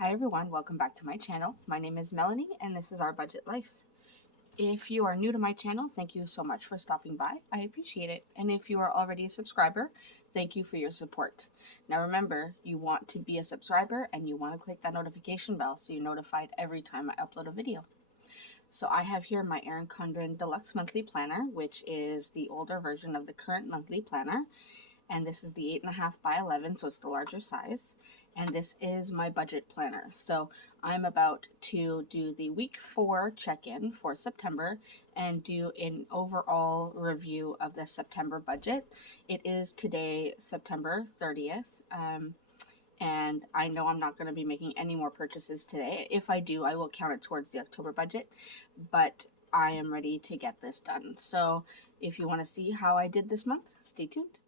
Hi everyone, welcome back to my channel. My name is Melanie and this is Our Budget Life. If you are new to my channel, thank you so much for stopping by. I appreciate it. And if you are already a subscriber, thank you for your support. Now remember, you want to be a subscriber and you want to click that notification bell so you're notified every time I upload a video. So I have here my Erin Condren Deluxe Monthly Planner, which is the older version of the current monthly planner. And this is the 8.5 by 11, so it's the larger size. And this is my budget planner. So I'm about to do the week 4 check-in for September and do an overall review of the September budget. It is today, September 30th. And I know I'm not going to be making any more purchases today. If I do, I will count it towards the October budget, but I am ready to get this done. So if you want to see how I did this month, stay tuned.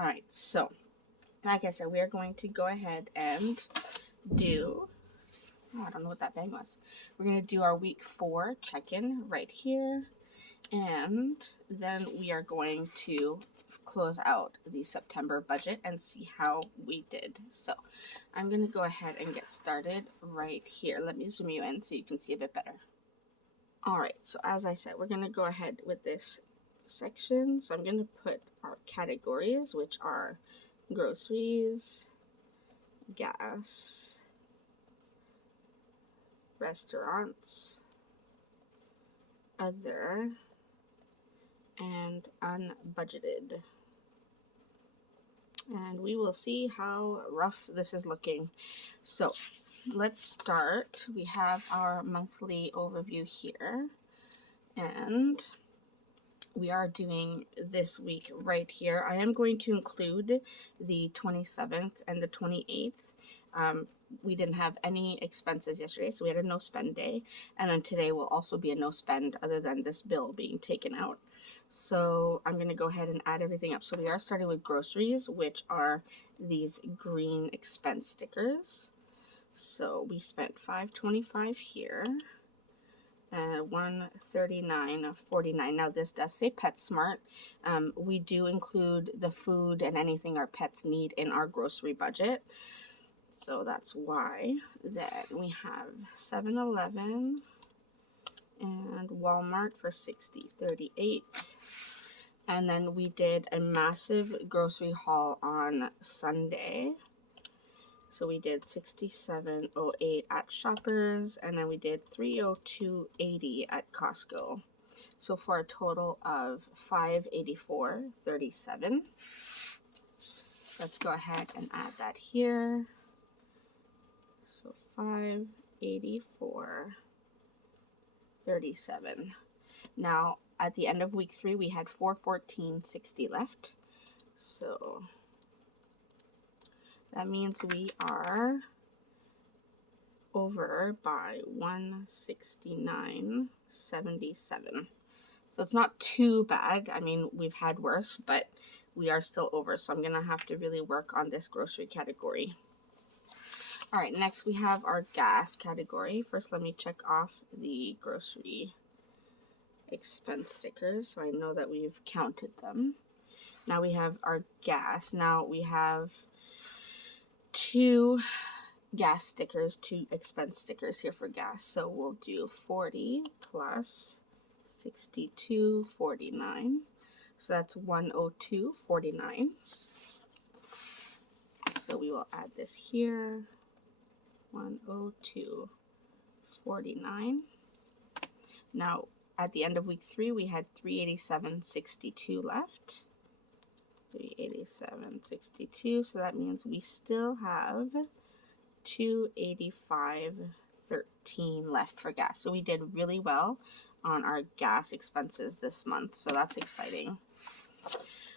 Alright, so like I said, we are going to go ahead and do, I don't know what that bang was. We're going to do our week 4 check-in right here. And then we are going to close out the September budget and see how we did. So I'm going to go ahead and get started right here. Let me zoom you in so you can see a bit better. Alright, so as I said, we're going to go ahead with this section. So I'm going to put our categories, which are groceries, gas, restaurants, other, and unbudgeted. And we will see how rough this is looking. So let's start. We have our monthly overview here, and we are doing this week right here. I am going to include the 27th and the 28th. We didn't have any expenses yesterday, so we had a no spend day. And then today will also be a no spend other than this bill being taken out. So I'm going to go ahead and add everything up. So we are starting with groceries, which are these green expense stickers. So we spent $5.25 here and $139.49. Now this does say PetSmart. We do include the food and anything our pets need in our grocery budget. So that's why. Then we have 7-Eleven and Walmart for $60.38. And then we did a massive grocery haul on Sunday. So we did $67.08 at Shoppers, and then we did $302.80 at Costco. So for a total of $584.37. So let's go ahead and add that here. So $584.37. Now at the end of week 3 we had $414.60 left. So that means we are over by $169.77. So it's not too bad. I mean, we've had worse, but we are still over. So I'm going to have to really work on this grocery category. All right, next we have our gas category. First, let me check off the grocery expense stickers so I know that we've counted them. Now we have our gas. Now we have 2 gas stickers, 2 expense stickers here for gas. So we'll do 40 plus 62.49. So that's 102.49. So we will add this here. 102.49. Now at the end of week 3 we had $387.62 left. $387.62. So that means we still have $285.13 left for gas. So we did really well on our gas expenses this month. So that's exciting.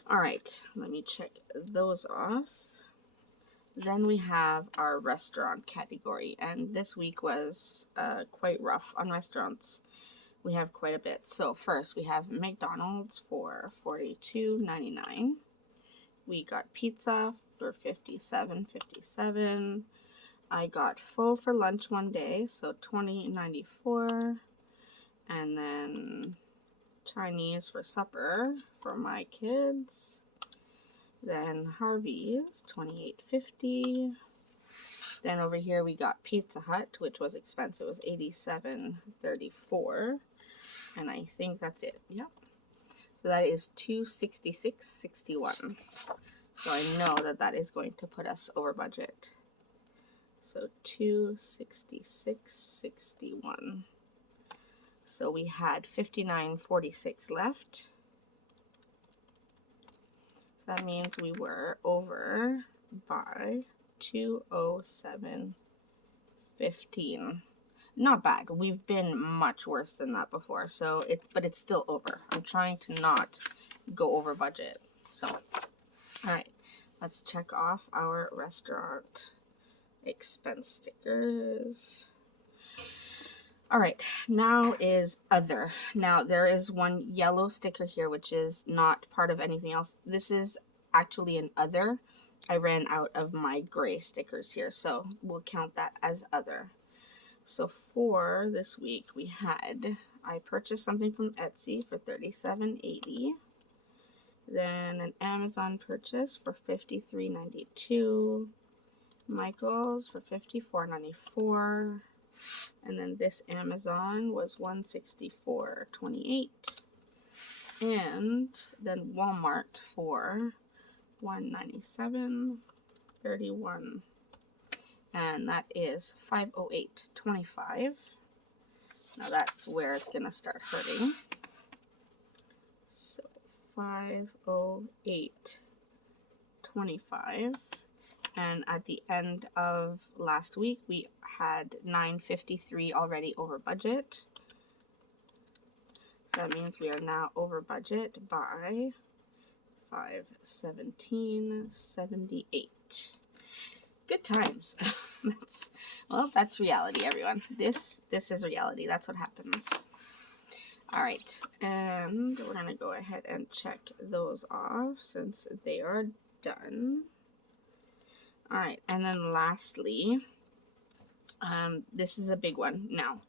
All right, let me check those off. Then we have our restaurant category, and this week was quite rough on restaurants. We have quite a bit. So first we have McDonald's for $42.99. we got pizza for $57.57. I got pho for lunch one day, so $20.94. And then Chinese for supper for my kids. Then Harvey's, $28.50. Then over here we got Pizza Hut, which was expensive. It was $87.34. And I think that's it. Yep. So that is $266.61. So I know that that is going to put us over budget. So $266.61. So we had $59.46 left. So that means we were over by $207.15. Not bad. We've been much worse than that before. So but it's still over. I'm trying to not go over budget. So, all right, let's check off our restaurant expense stickers. All right, now is other. Now there is one yellow sticker here, which is not part of anything else. This is actually an other. I ran out of my gray stickers here, so we'll count that as other. So for this week, I purchased something from Etsy for $37.80. Then an Amazon purchase for $53.92. Michael's for $54.94. And then this Amazon was $164.28. And then Walmart for $197.31. And that is $508.25. Now that's where it's gonna start hurting. So $508.25. And at the end of last week, we had $953 already over budget. So that means we are now over budget by $517.78. Good times. That's reality, everyone. This is reality. That's what happens. All right, and we're gonna go ahead and check those off since they are done. All right, and then lastly, this is a big one now.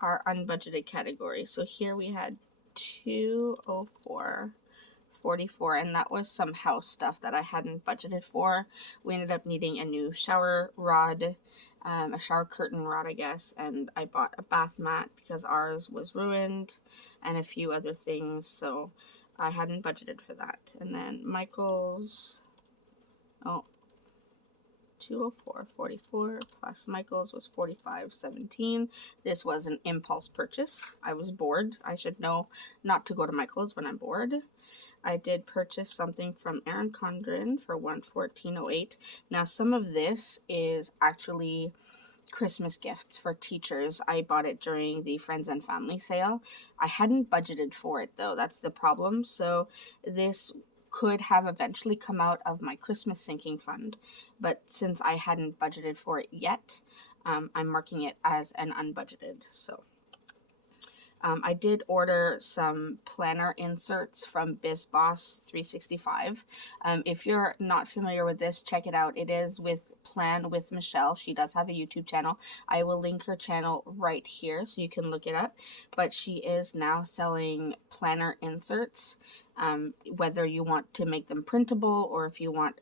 Our unbudgeted category. So here we had $204.44, and that was some house stuff that I hadn't budgeted for. We ended up needing a new shower rod, a shower curtain rod, I guess, and I bought a bath mat because ours was ruined, and a few other things, so I hadn't budgeted for that. And then Michael's, $204.44 plus Michael's was $45.17. This was an impulse purchase. I was bored. I should know not to go to Michael's when I'm bored. I did purchase something from Erin Condren for $114.08. Now some of this is actually Christmas gifts for teachers. I bought it during the Friends and Family sale. I hadn't budgeted for it though. That's the problem. So this could have eventually come out of my Christmas sinking fund, but since I hadn't budgeted for it yet, I'm marking it as an unbudgeted. So I did order some planner inserts from BizBoss 365. If you're not familiar with this, check it out. It is with Plan with Michelle. She does have a YouTube channel. I will link her channel right here so you can look it up. But she is now selling planner inserts, whether you want to make them printable or if you want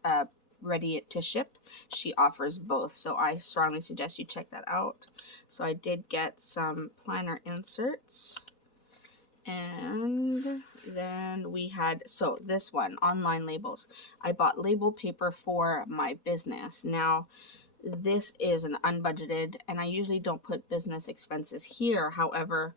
ready to ship. She offers both, so I strongly suggest you check that out. So I did get some planner inserts, and then we had, so this one, online labels. I bought label paper for my business. Now this is an unbudgeted, and I usually don't put business expenses here. However,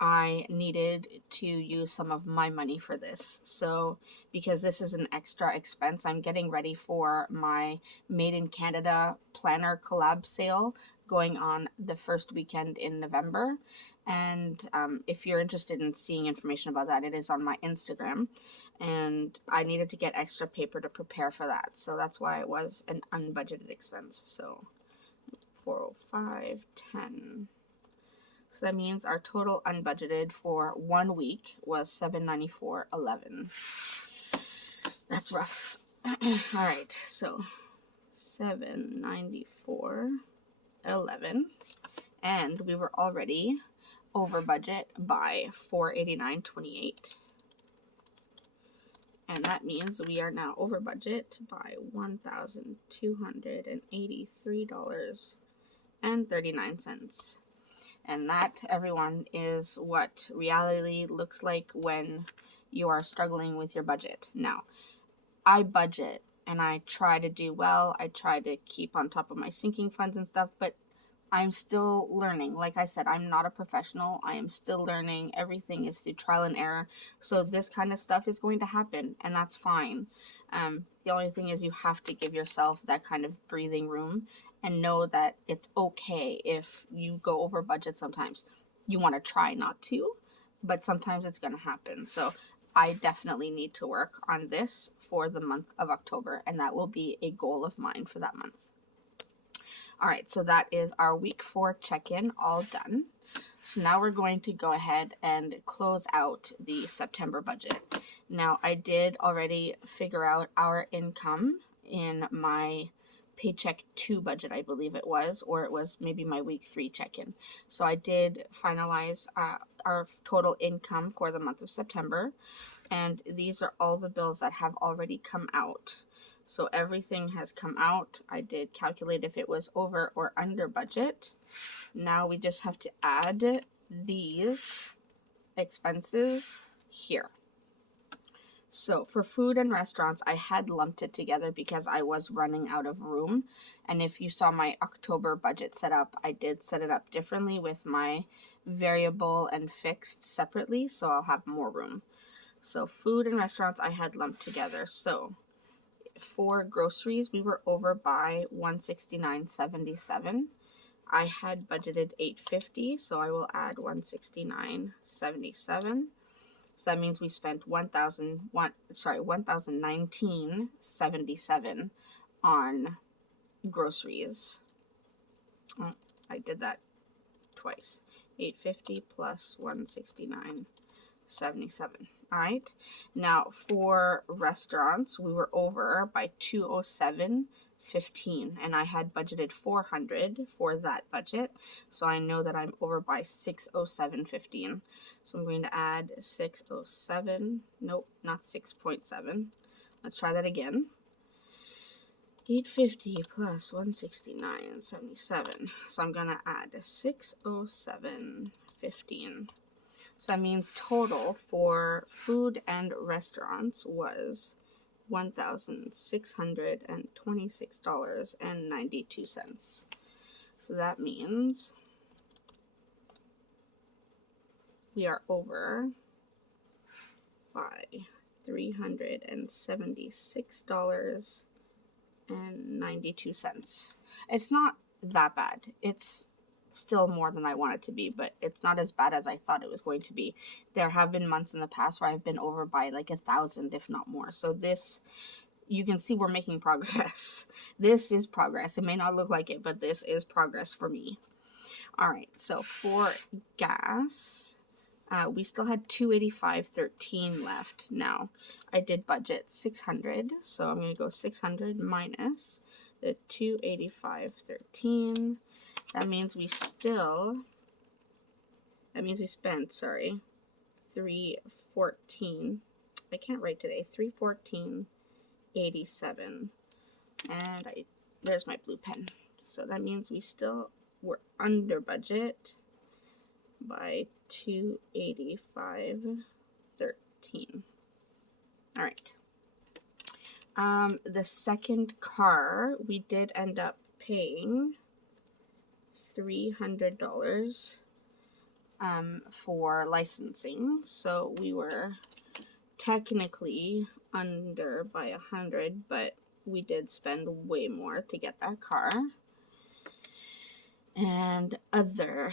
I needed to use some of my money for this. So because this is an extra expense, I'm getting ready for my Made in Canada planner collab sale going on the first weekend in November. And if you're interested in seeing information about that, it is on my Instagram. And I needed to get extra paper to prepare for that. So that's why it was an unbudgeted expense. So $405.10. So that means our total unbudgeted for 1 week was $794.11. That's rough. All right, so 794.11, and we were already over budget by 489.28. And that means we are now over budget by $1,283.39. And that, everyone, is what reality looks like when you are struggling with your budget. Now, I budget and I try to do well. I try to keep on top of my sinking funds and stuff, but I'm still learning. Like I said, I'm not a professional. I am still learning. Everything is through trial and error. So this kind of stuff is going to happen, and that's fine. The only thing is you have to give yourself that kind of breathing room and know that it's okay if you go over budget sometimes. You want to try not to, but sometimes it's going to happen. So I definitely need to work on this for the month of October, and that will be a goal of mine for that month. All right, so that is our week 4 check-in all done. So now we're going to go ahead and close out the September budget. Now, I did already figure out our income in my paycheck 2 budget, I believe it was, or it was maybe my week 3 check-in. So I did finalize our total income for the month of September, and these are all the bills that have already come out. So everything has come out. I did calculate if it was over or under budget. Now we just have to add these expenses here. So for food and restaurants, I had lumped it together because I was running out of room. And if you saw my October budget set up, I did set it up differently with my variable and fixed separately, so I'll have more room. So food and restaurants I had lumped together. So for groceries, we were over by $169.77. I had budgeted $850, so I will add $169.77. So that means we spent $1,019.77 on groceries. Oh, I did that twice. $850 plus $169.77. All right. Now for restaurants, we were over by $207.15, and I had budgeted $400 for that budget, so I know that I'm over by $607.15. So I'm going to add 607. Nope, not 6.7. Let's try that again. 850 plus 169.77. So I'm going to add 607.15. So that means total for food and restaurants was $1,626.92. So that means we are over by $376.92. It's not that bad. It's still more than I want it to be, but it's not as bad as I thought it was going to be. There have been months in the past where I've been over by like 1,000, if not more. So this, you can see we're making progress. This is progress. It may not look like it, but this is progress for me. All right, so for gas, we still had $285.13 left. Now, I did budget $600, so I'm going to go 600 minus the $285.13. That means we spent, $314. I can't write today. $314.87. And there's my blue pen. So that means we still were under budget by $285.13. All right. The second car, we did end up paying $300 for licensing, so we were technically under by 100, but we did spend way more to get that car. And other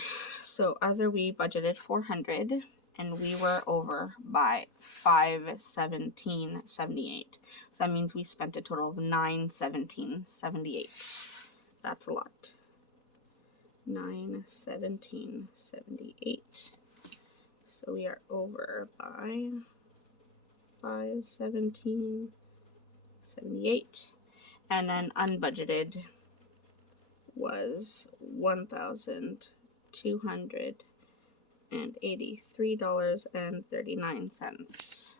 we budgeted $400, and we were over by $517.78. So that means we spent a total of $917.78. That's a lot. $917.78. So we are over by $517.78. $78. And then unbudgeted was $1,283.39.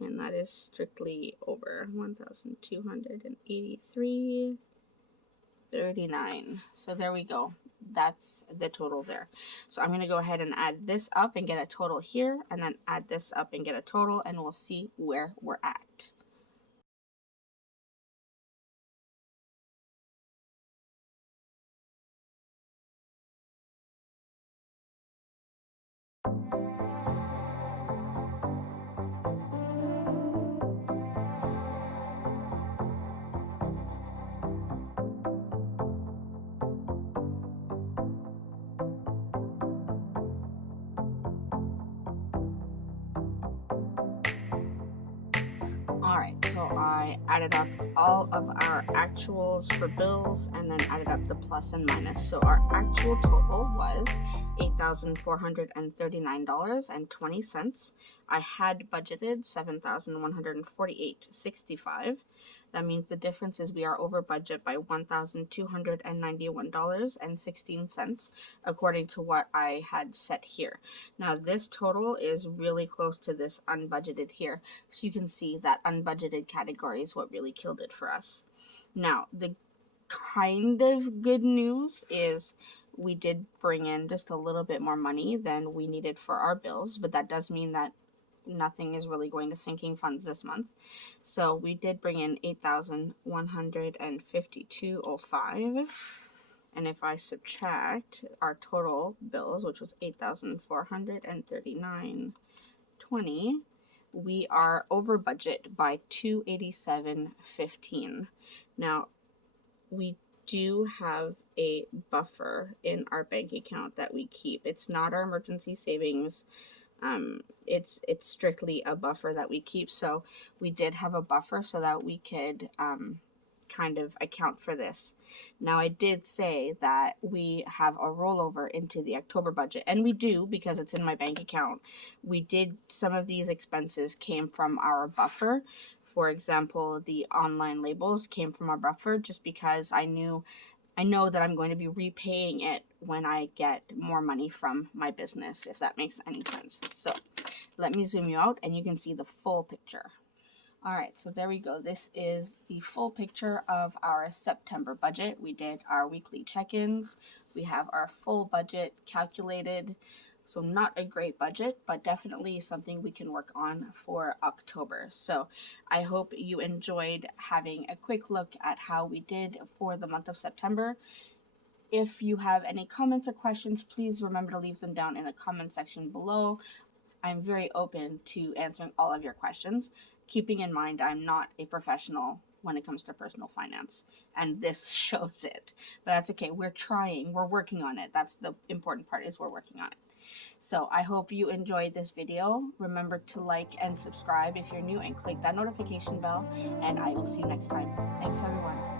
And that is strictly over $1,283.39. So there we go. That's the total there. So I'm going to go ahead and add this up and get a total here, and then add this up and get a total, and we'll see where we're at. Alright, so I added up all of our actuals for bills and then added up the plus and minus. So our actual total was $8,439.20. I had budgeted $7,148.65. That means the difference is we are over budget by $1,291.16 according to what I had set here. Now this total is really close to this unbudgeted here. So you can see that unbudgeted category is what really killed it for us. Now, the kind of good news is we did bring in just a little bit more money than we needed for our bills, but that does mean that nothing is really going to sinking funds this month. So we did bring in $8,152.05. And if I subtract our total bills, which was $8,439.20, we are over budget by $287.15. Now, we do have a buffer in our bank account that we keep. It's not our emergency savings. It's strictly a buffer that we keep. So we did have a buffer so that we could kind of account for this. Now, I did say that we have a rollover into the October budget, and we do because it's in my bank account. We did, some of these expenses came from our buffer. For example, the online labels came from our buffer just because I know that I'm going to be repaying it when I get more money from my business, if that makes any sense. So let me zoom you out and you can see the full picture. All right, so there we go. This is the full picture of our September budget. We did our weekly check-ins. We have our full budget calculated. So not a great budget, but definitely something we can work on for October. So I hope you enjoyed having a quick look at how we did for the month of September. If you have any comments or questions, please remember to leave them down in the comment section below. I'm very open to answering all of your questions, keeping in mind I'm not a professional when it comes to personal finance, and this shows it. But that's okay. We're trying. We're working on it. That's the important part, is we're working on it. So I hope you enjoyed this video. Remember to like and subscribe if you're new and click that notification bell, and I will see you next time. Thanks, everyone.